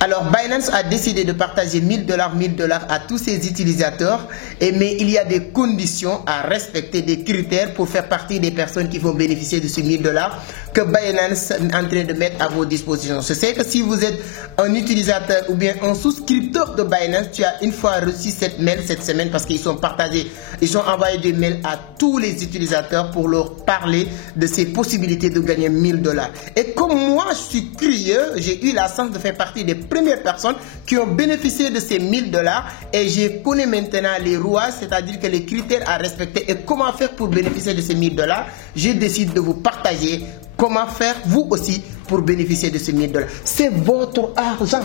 Alors, Binance a décidé de partager 1000 $, à tous ses utilisateurs, mais il y a des conditions à respecter, des critères pour faire partie des personnes qui vont bénéficier de ces 1000 $ que Binance est en train de mettre à vos dispositions. Je sais que si vous êtes un utilisateur ou bien un souscripteur de Binance, tu as une fois reçu cette mail cette semaine parce qu'ils sont partagés, ils ont envoyé des mails à tous les utilisateurs pour leur parler de ces possibilités de gagner 1000 $. Et comme moi, je suis curieux, j'ai eu la chance de faire partie des premières personnes qui ont bénéficié de ces 1000 $ et je connais maintenant les rouages, c'est-à-dire que les critères à respecter et comment faire pour bénéficier de ces 1000 $. Je décide de vous partager comment faire vous aussi pour bénéficier de ces 1000 $. C'est votre argent.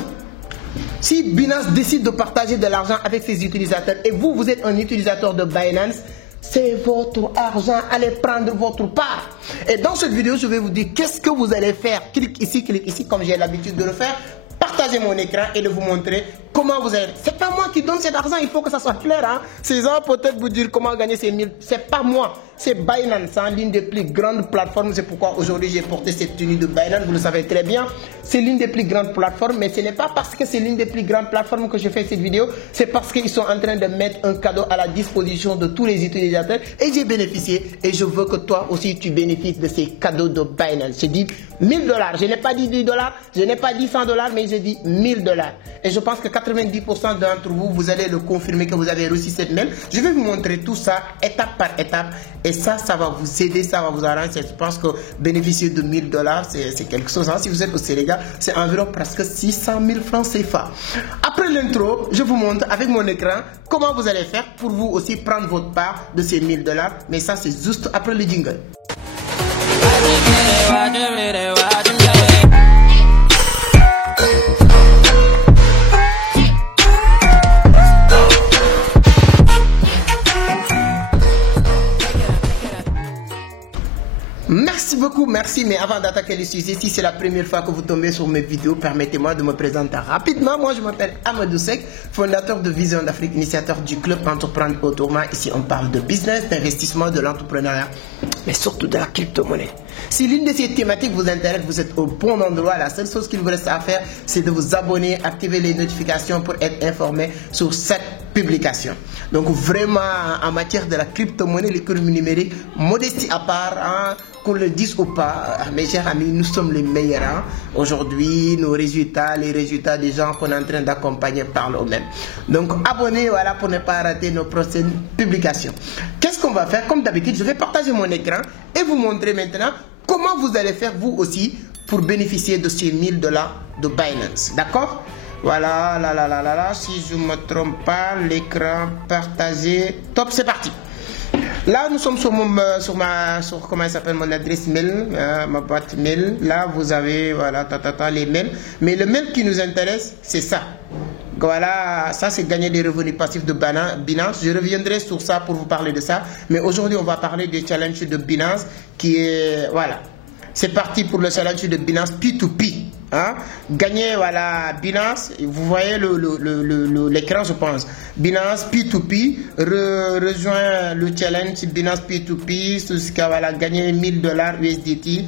Si Binance décide de partager de l'argent avec ses utilisateurs et vous, vous êtes un utilisateur de Binance, c'est votre argent, allez prendre votre part. Et dans cette vidéo, je vais vous dire qu'est-ce que vous allez faire. Clique ici, comme j'ai l'habitude de le faire. Partagez mon écran et de vous montrer comment vous allez. C'est pas moi qui donne cet argent, il faut que ça soit clair. Hein? Ces gens peut-être vous dire comment gagner ces 1000. C'est pas moi, c'est Binance, hein, l'une des plus grandes plateformes. C'est pourquoi aujourd'hui j'ai porté cette tenue de Binance, vous le savez très bien. C'est l'une des plus grandes plateformes, mais ce n'est pas parce que c'est l'une des plus grandes plateformes que je fais cette vidéo. C'est parce qu'ils sont en train de mettre un cadeau à la disposition de tous les utilisateurs et j'ai bénéficié. Et je veux que toi aussi tu bénéficies de ces cadeaux de Binance. J'ai dit 1000 $. Je n'ai pas dit 10 $, je n'ai pas dit 100 $, mais j'ai dit 1000 $. Et je pense que 90% d'entre vous, vous allez le confirmer que vous avez reçu cette mail. Je vais vous montrer tout ça étape par étape. Et ça va vous aider, ça va vous arranger. Je pense que bénéficier de 1000 $, c'est quelque chose. Hein. Si vous êtes au Sénégal, c'est environ presque 600 000 francs CFA. Après l'intro, je vous montre avec mon écran comment vous allez faire pour vous aussi prendre votre part de ces 1000 $. Mais ça, c'est juste après le jingle. Merci beaucoup, merci. Mais avant d'attaquer le sujet, si c'est la première fois que vous tombez sur mes vidéos, permettez-moi de me présenter rapidement. Moi, je m'appelle Amadou Seck, fondateur de Vision d'Afrique, initiateur du club Entreprendre Autrement. Ici, on parle de business, d'investissement, de l'entrepreneuriat, mais surtout de la crypto-monnaie. Si l'une de ces thématiques vous intéresse, vous êtes au bon endroit. La seule chose qu'il vous reste à faire, c'est de vous abonner, activer les notifications pour être informé sur cette publication. Donc vraiment, en matière de la crypto-monnaie, l'économie numérique, modestie à part, hein, qu'on le dise ou pas, mes chers amis, nous sommes les meilleurs. Hein. Aujourd'hui, nos résultats, les résultats des gens qu'on est en train d'accompagner parlent eux-mêmes. Donc abonnez, voilà, pour ne pas rater nos prochaines publications. Qu'est-ce qu'on va faire? Comme d'habitude, je vais partager mon écran et vous montrer maintenant comment vous allez faire vous aussi pour bénéficier de ces 1000 $ de Binance. D'accord? Voilà, si je ne me trompe pas, l'écran partagé. Top, c'est parti. Là, nous sommes sur comment il s'appelle, mon adresse mail, ma boîte mail. Là, vous avez, voilà, les mails. Mais le mail qui nous intéresse, c'est ça. Voilà, ça c'est gagner des revenus passifs de Binance. Je reviendrai sur ça pour vous parler de ça. Mais aujourd'hui, on va parler des challenges de Binance qui est, voilà. C'est parti pour le challenge de Binance P2P. Hein? Gagner, voilà, Binance, vous voyez l'écran, je pense. Binance P2P, rejoint le challenge Binance P2P, jusqu'à, voilà, gagner 1000 $ USDT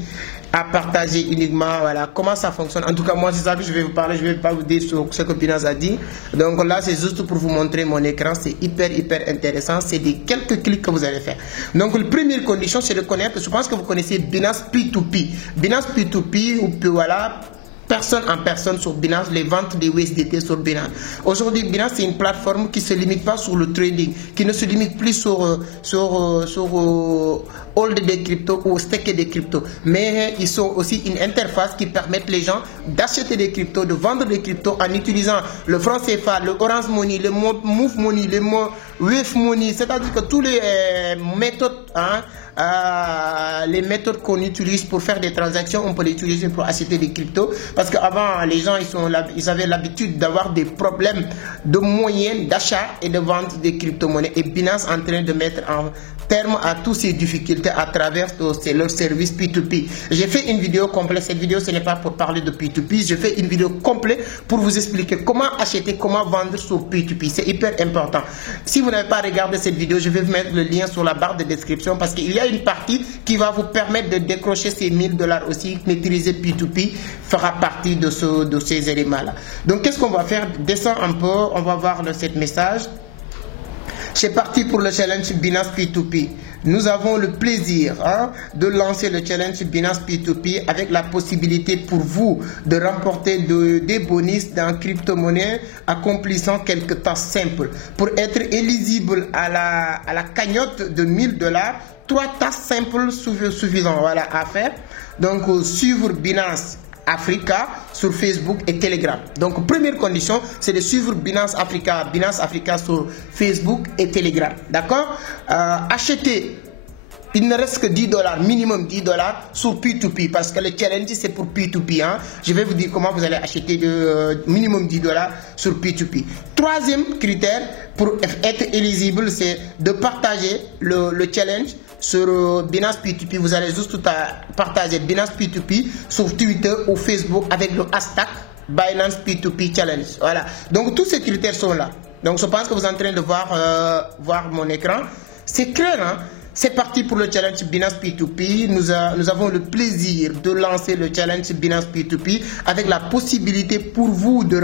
à partager uniquement, voilà, comment ça fonctionne. En tout cas, moi, c'est ça que je vais vous parler, je ne vais pas vous dire sur ce que Binance a dit. Donc là, c'est juste pour vous montrer mon écran, c'est hyper intéressant, c'est des quelques clics que vous allez faire. Donc, la première condition, c'est de connaître, je pense que vous connaissez Binance P2P. Binance P2P, ou voilà, personne en personne sur Binance, les ventes des USDT sur Binance. Aujourd'hui, Binance, c'est une plateforme qui ne se limite pas sur le trading, qui ne se limite plus sur hold des cryptos ou stacker des cryptos. Mais ils sont aussi une interface qui permet les gens d'acheter des cryptos, de vendre des cryptos en utilisant le franc CFA, le Orange Money, le Move Money, le Wave Money, c'est-à-dire que toutes les méthodes, hein, les méthodes qu'on utilise pour faire des transactions, on peut les utiliser pour acheter des cryptos. Parce qu'avant, les gens, ils avaient l'habitude d'avoir des problèmes de moyens d'achat et de vente des crypto-monnaies. Et Binance est en train de mettre terme à toutes ces difficultés à travers leur service P2P. J'ai fait une vidéo complète. Cette vidéo, ce n'est pas pour parler de P2P. J'ai fait une vidéo complète pour vous expliquer comment acheter, comment vendre sur P2P. C'est hyper important. Si vous n'avez pas regardé cette vidéo, je vais vous mettre le lien sur la barre de description parce qu'il y a une partie qui va vous permettre de décrocher ces $1000 aussi. Maîtriser P2P fera partie de ces éléments-là. Donc, qu'est-ce qu'on va faire? Descends un peu, on va voir cette message. C'est parti pour le challenge Binance P2P. Nous avons le plaisir de lancer le challenge Binance P2P avec la possibilité pour vous de remporter des bonus dans crypto-monnaie accomplissant quelques tâches simples. Pour être éligible à la cagnotte de $1000, 3 tâches simples suffisantes à faire. Donc, suivre Binance Africa sur Facebook et Telegram. Donc, première condition, c'est de suivre Binance Africa sur Facebook et Telegram. D'accord? Acheter, il ne reste que $10, minimum $10 sur P2P parce que le challenge c'est pour P2P. Je vais vous dire comment vous allez acheter minimum $10 sur P2P. Troisième critère pour être éligible, c'est de partager le challenge sur Binance P2P. Vous allez juste partager Binance P2P sur Twitter ou Facebook avec le hashtag Binance P2P Challenge. Voilà. Donc tous ces critères sont là. Donc je pense que vous êtes en train de voir mon écran. C'est clair, C'est parti pour le challenge Binance P2P. Nous avons le plaisir de lancer le challenge Binance P2P avec la possibilité pour vous de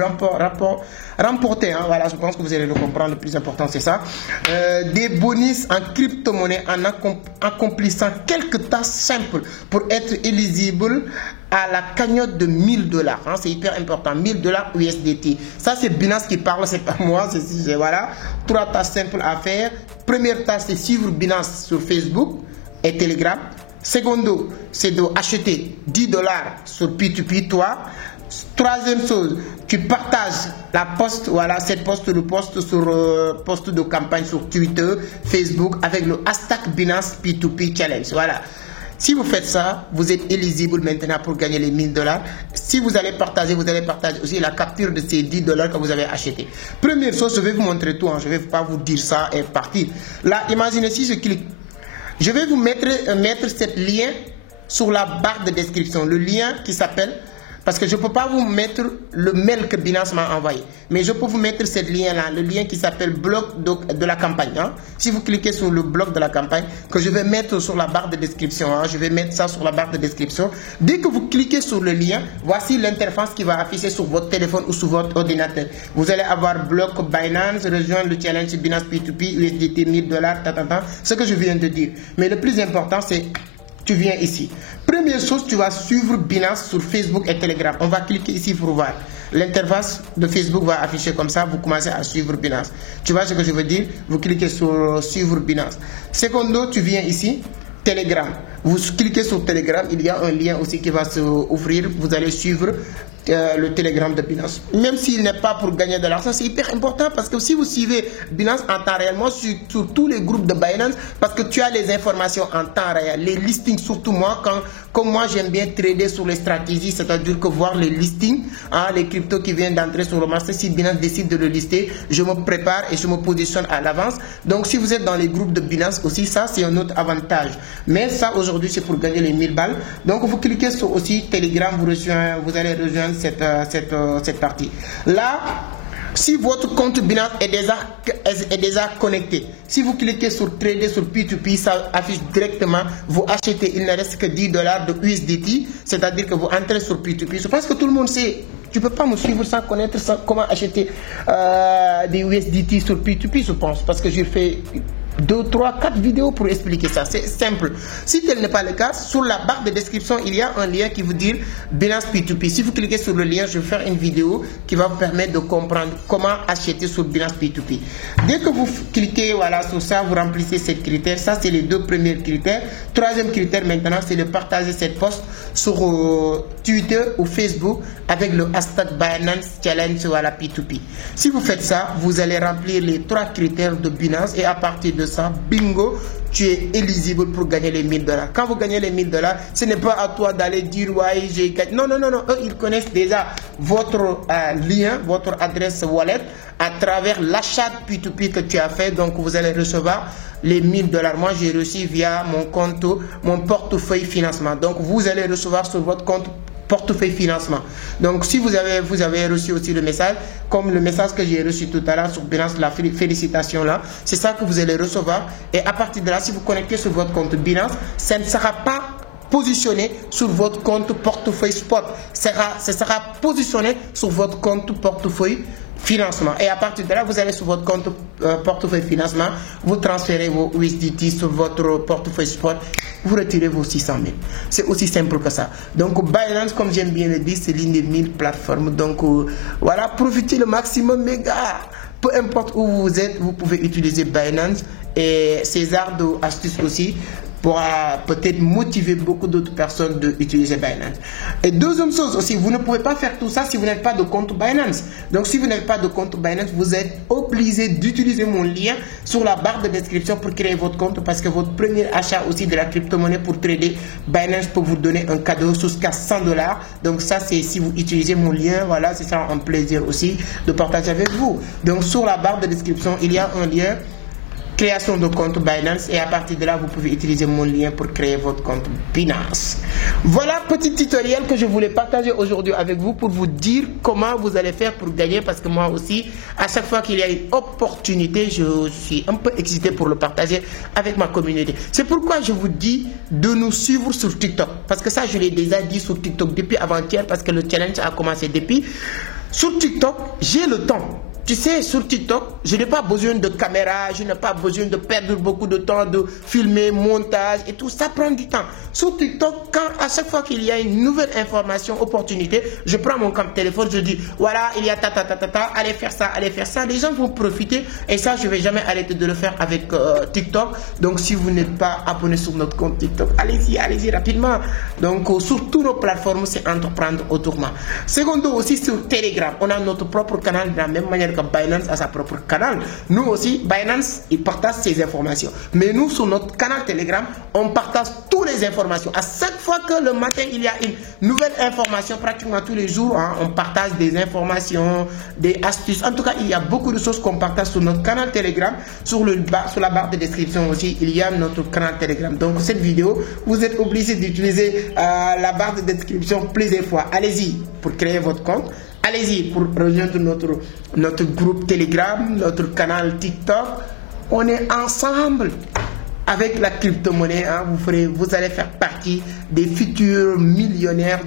remporter, voilà, je pense que vous allez le comprendre, le plus important c'est ça, des bonus en crypto-monnaie en accomplissant quelques tâches simples pour être éligible à la cagnotte de $1000. C'est hyper important, $1000 USDT. Ça c'est Binance qui parle, c'est pas moi. Voilà, 3 tâches simples à faire. Première tâche, c'est suivre Binance sur Facebook et Telegram. Secondo, c'est d'acheter $10 sur P2P, toi. Troisième chose, tu partages la poste, voilà, cette poste, le poste sur poste de campagne sur Twitter, Facebook avec le hashtag Binance P2P Challenge. Voilà. Si vous faites ça, vous êtes éligible maintenant pour gagner les $1000. Si vous allez partager aussi la capture de ces $10 que vous avez acheté. Première chose, je vais vous montrer tout. Je ne vais pas vous dire ça et partir. Là, imaginez si je clique. Je vais vous mettre ce lien sur la barre de description. Le lien qui s'appelle... Parce que je ne peux pas vous mettre le mail que Binance m'a envoyé. Mais je peux vous mettre ce lien-là, le lien qui s'appelle bloc de la campagne. Si vous cliquez sur le bloc de la campagne, que je vais mettre sur la barre de description. Je vais mettre ça sur la barre de description. Dès que vous cliquez sur le lien, voici l'interface qui va afficher sur votre téléphone ou sur votre ordinateur. Vous allez avoir bloc Binance, rejoindre le challenge Binance P2P, USDT $1000, ce que je viens de dire. Mais le plus important, c'est... Tu viens ici. Première chose, tu vas suivre Binance sur Facebook et Telegram. On va cliquer ici pour voir. L'interface de Facebook va afficher comme ça. Vous commencez à suivre Binance. Tu vois ce que je veux dire? Vous cliquez sur suivre Binance. Secondo, tu viens ici. Telegram. Vous cliquez sur Telegram. Il y a un lien aussi qui va s'ouvrir. Vous allez suivre le Telegram de Binance. Même s'il n'est pas pour gagner de l'argent, c'est hyper important parce que si vous suivez Binance en temps réel, moi sur tous les groupes de Binance, parce que tu as les informations en temps réel, les listings, surtout moi, comme moi j'aime bien trader sur les stratégies, c'est-à-dire que voir les listings, les cryptos qui viennent d'entrer sur le marché, si Binance décide de le lister, je me prépare et je me positionne à l'avance. Donc si vous êtes dans les groupes de Binance aussi, ça c'est un autre avantage. Mais ça aujourd'hui c'est pour gagner les $1000. Donc vous cliquez sur aussi Telegram, vous allez rejoindre cette partie. Là, si votre compte Binance est déjà connecté, si vous cliquez sur Trader sur P2P, ça affiche directement, vous achetez, il ne reste que $10 de USDT, c'est-à-dire que vous entrez sur P2P. Je pense que tout le monde sait. Tu ne peux pas me suivre sans connaître comment acheter des USDT sur P2P, je pense, parce que j'ai fait 2, 3, 4 vidéos pour expliquer ça. C'est simple. Si tel n'est pas le cas, sur la barre de description, il y a un lien qui vous dit Binance P2P. Si vous cliquez sur le lien, je vais faire une vidéo qui va vous permettre de comprendre comment acheter sur Binance P2P. Dès que vous cliquez sur ça, vous remplissez ces critères. Ça, c'est les 2 premiers critères. Troisième critère maintenant, c'est de partager cette post sur Twitter ou Facebook avec le hashtag Binance Challenge P2P. Si vous faites ça, vous allez remplir les 3 critères de Binance et à partir de ça, bingo, tu es éligible pour gagner les 1000 $. Quand vous gagnez les 1000 $, ce n'est pas à toi d'aller dire ouais, j'ai gagné. Non, non, non, non. Eux, ils connaissent déjà votre lien, votre adresse wallet à travers l'achat P2P que tu as fait. Donc, vous allez recevoir les 1000 $. Moi, j'ai reçu via mon compte, mon portefeuille financement. Donc, vous allez recevoir sur votre compte portefeuille financement. Donc, si vous avez reçu aussi le message, comme le message que j'ai reçu tout à l'heure sur Binance, la félicitation là, c'est ça que vous allez recevoir. Et à partir de là, si vous connectez sur votre compte Binance, ça ne sera pas positionné sur votre compte portefeuille spot. Ce sera positionné sur votre compte portefeuille financement. Et à partir de là, vous allez sur votre compte portefeuille financement, vous transférez vos USDT sur votre portefeuille spot, vous retirez vos 600 000. C'est aussi simple que ça. Donc Binance, comme j'aime bien le dire, c'est l'une des 1000 plateformes. Donc voilà, profitez le maximum, mes gars. Peu importe où vous êtes, vous pouvez utiliser Binance. Et César de Astuce aussi pourra peut-être motiver beaucoup d'autres personnes d'utiliser Binance. Et deuxième chose aussi, vous ne pouvez pas faire tout ça si vous n'avez pas de compte Binance. Donc si vous n'avez pas de compte Binance, vous êtes obligé d'utiliser mon lien sur la barre de description pour créer votre compte, parce que votre premier achat aussi de la crypto-monnaie pour trader, Binance peut vous donner un cadeau jusqu'à 100 $. Donc ça, c'est si vous utilisez mon lien, voilà, c'est ça un plaisir aussi de partager avec vous. Donc sur la barre de description, il y a un lien création de compte Binance, et à partir de là, vous pouvez utiliser mon lien pour créer votre compte Binance. Voilà, petit tutoriel que je voulais partager aujourd'hui avec vous pour vous dire comment vous allez faire pour gagner, parce que moi aussi, à chaque fois qu'il y a une opportunité, je suis un peu excité pour le partager avec ma communauté. C'est pourquoi je vous dis de nous suivre sur TikTok, parce que ça, je l'ai déjà dit sur TikTok depuis avant-hier, parce que le challenge a commencé depuis. Sur TikTok, j'ai le temps. Tu sais, sur TikTok, je n'ai pas besoin de caméra, je n'ai pas besoin de perdre beaucoup de temps, de filmer, montage et tout. Ça prend du temps. Sur TikTok, à chaque fois qu'il y a une nouvelle information, opportunité, je prends mon téléphone, je dis, voilà, il y a allez faire ça, allez faire ça. Les gens vont profiter, et ça, je ne vais jamais arrêter de le faire avec TikTok. Donc, si vous n'êtes pas abonné sur notre compte TikTok, allez-y rapidement. Donc, sur toutes nos plateformes, c'est entreprendre autrement. Secondo, aussi sur Telegram, on a notre propre canal de la même manière que Binance a sa propre canal. Nous aussi, Binance, il partage ses informations. Mais nous, sur notre canal Telegram, on partage toutes les informations. À chaque fois que le matin, il y a une nouvelle information, pratiquement tous les jours, hein, on partage des informations, des astuces. En tout cas, il y a beaucoup de choses qu'on partage sur notre canal Telegram. Sur la barre de description aussi, il y a notre canal Telegram. Donc, cette vidéo, vous êtes obligé d'utiliser la barre de description plusieurs fois. Allez-y pour créer votre compte. Allez-y pour rejoindre notre groupe Telegram, notre canal TikTok. On est ensemble avec la crypto-monnaie. Hein, vous allez faire partie des futurs millionnaires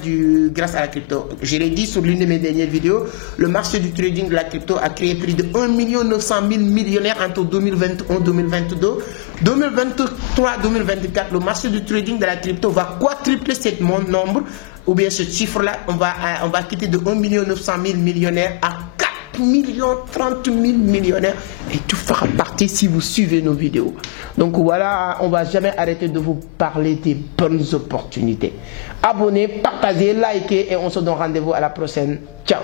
grâce à la crypto. Je l'ai dit sur l'une de mes dernières vidéos, le marché du trading de la crypto a créé plus de 1 900 000 millionnaires entre 2021 et 2022. 2023-2024, le marché du trading de la crypto va quadrupler ce nombre, ou bien ce chiffre-là, on va quitter de 1 900 000 millionnaires à 4 30 000 millionnaires, et tout fera partie si vous suivez nos vidéos. Donc voilà, on ne va jamais arrêter de vous parler des bonnes opportunités. Abonnez, partagez, likez, et on se donne rendez-vous à la prochaine. Ciao.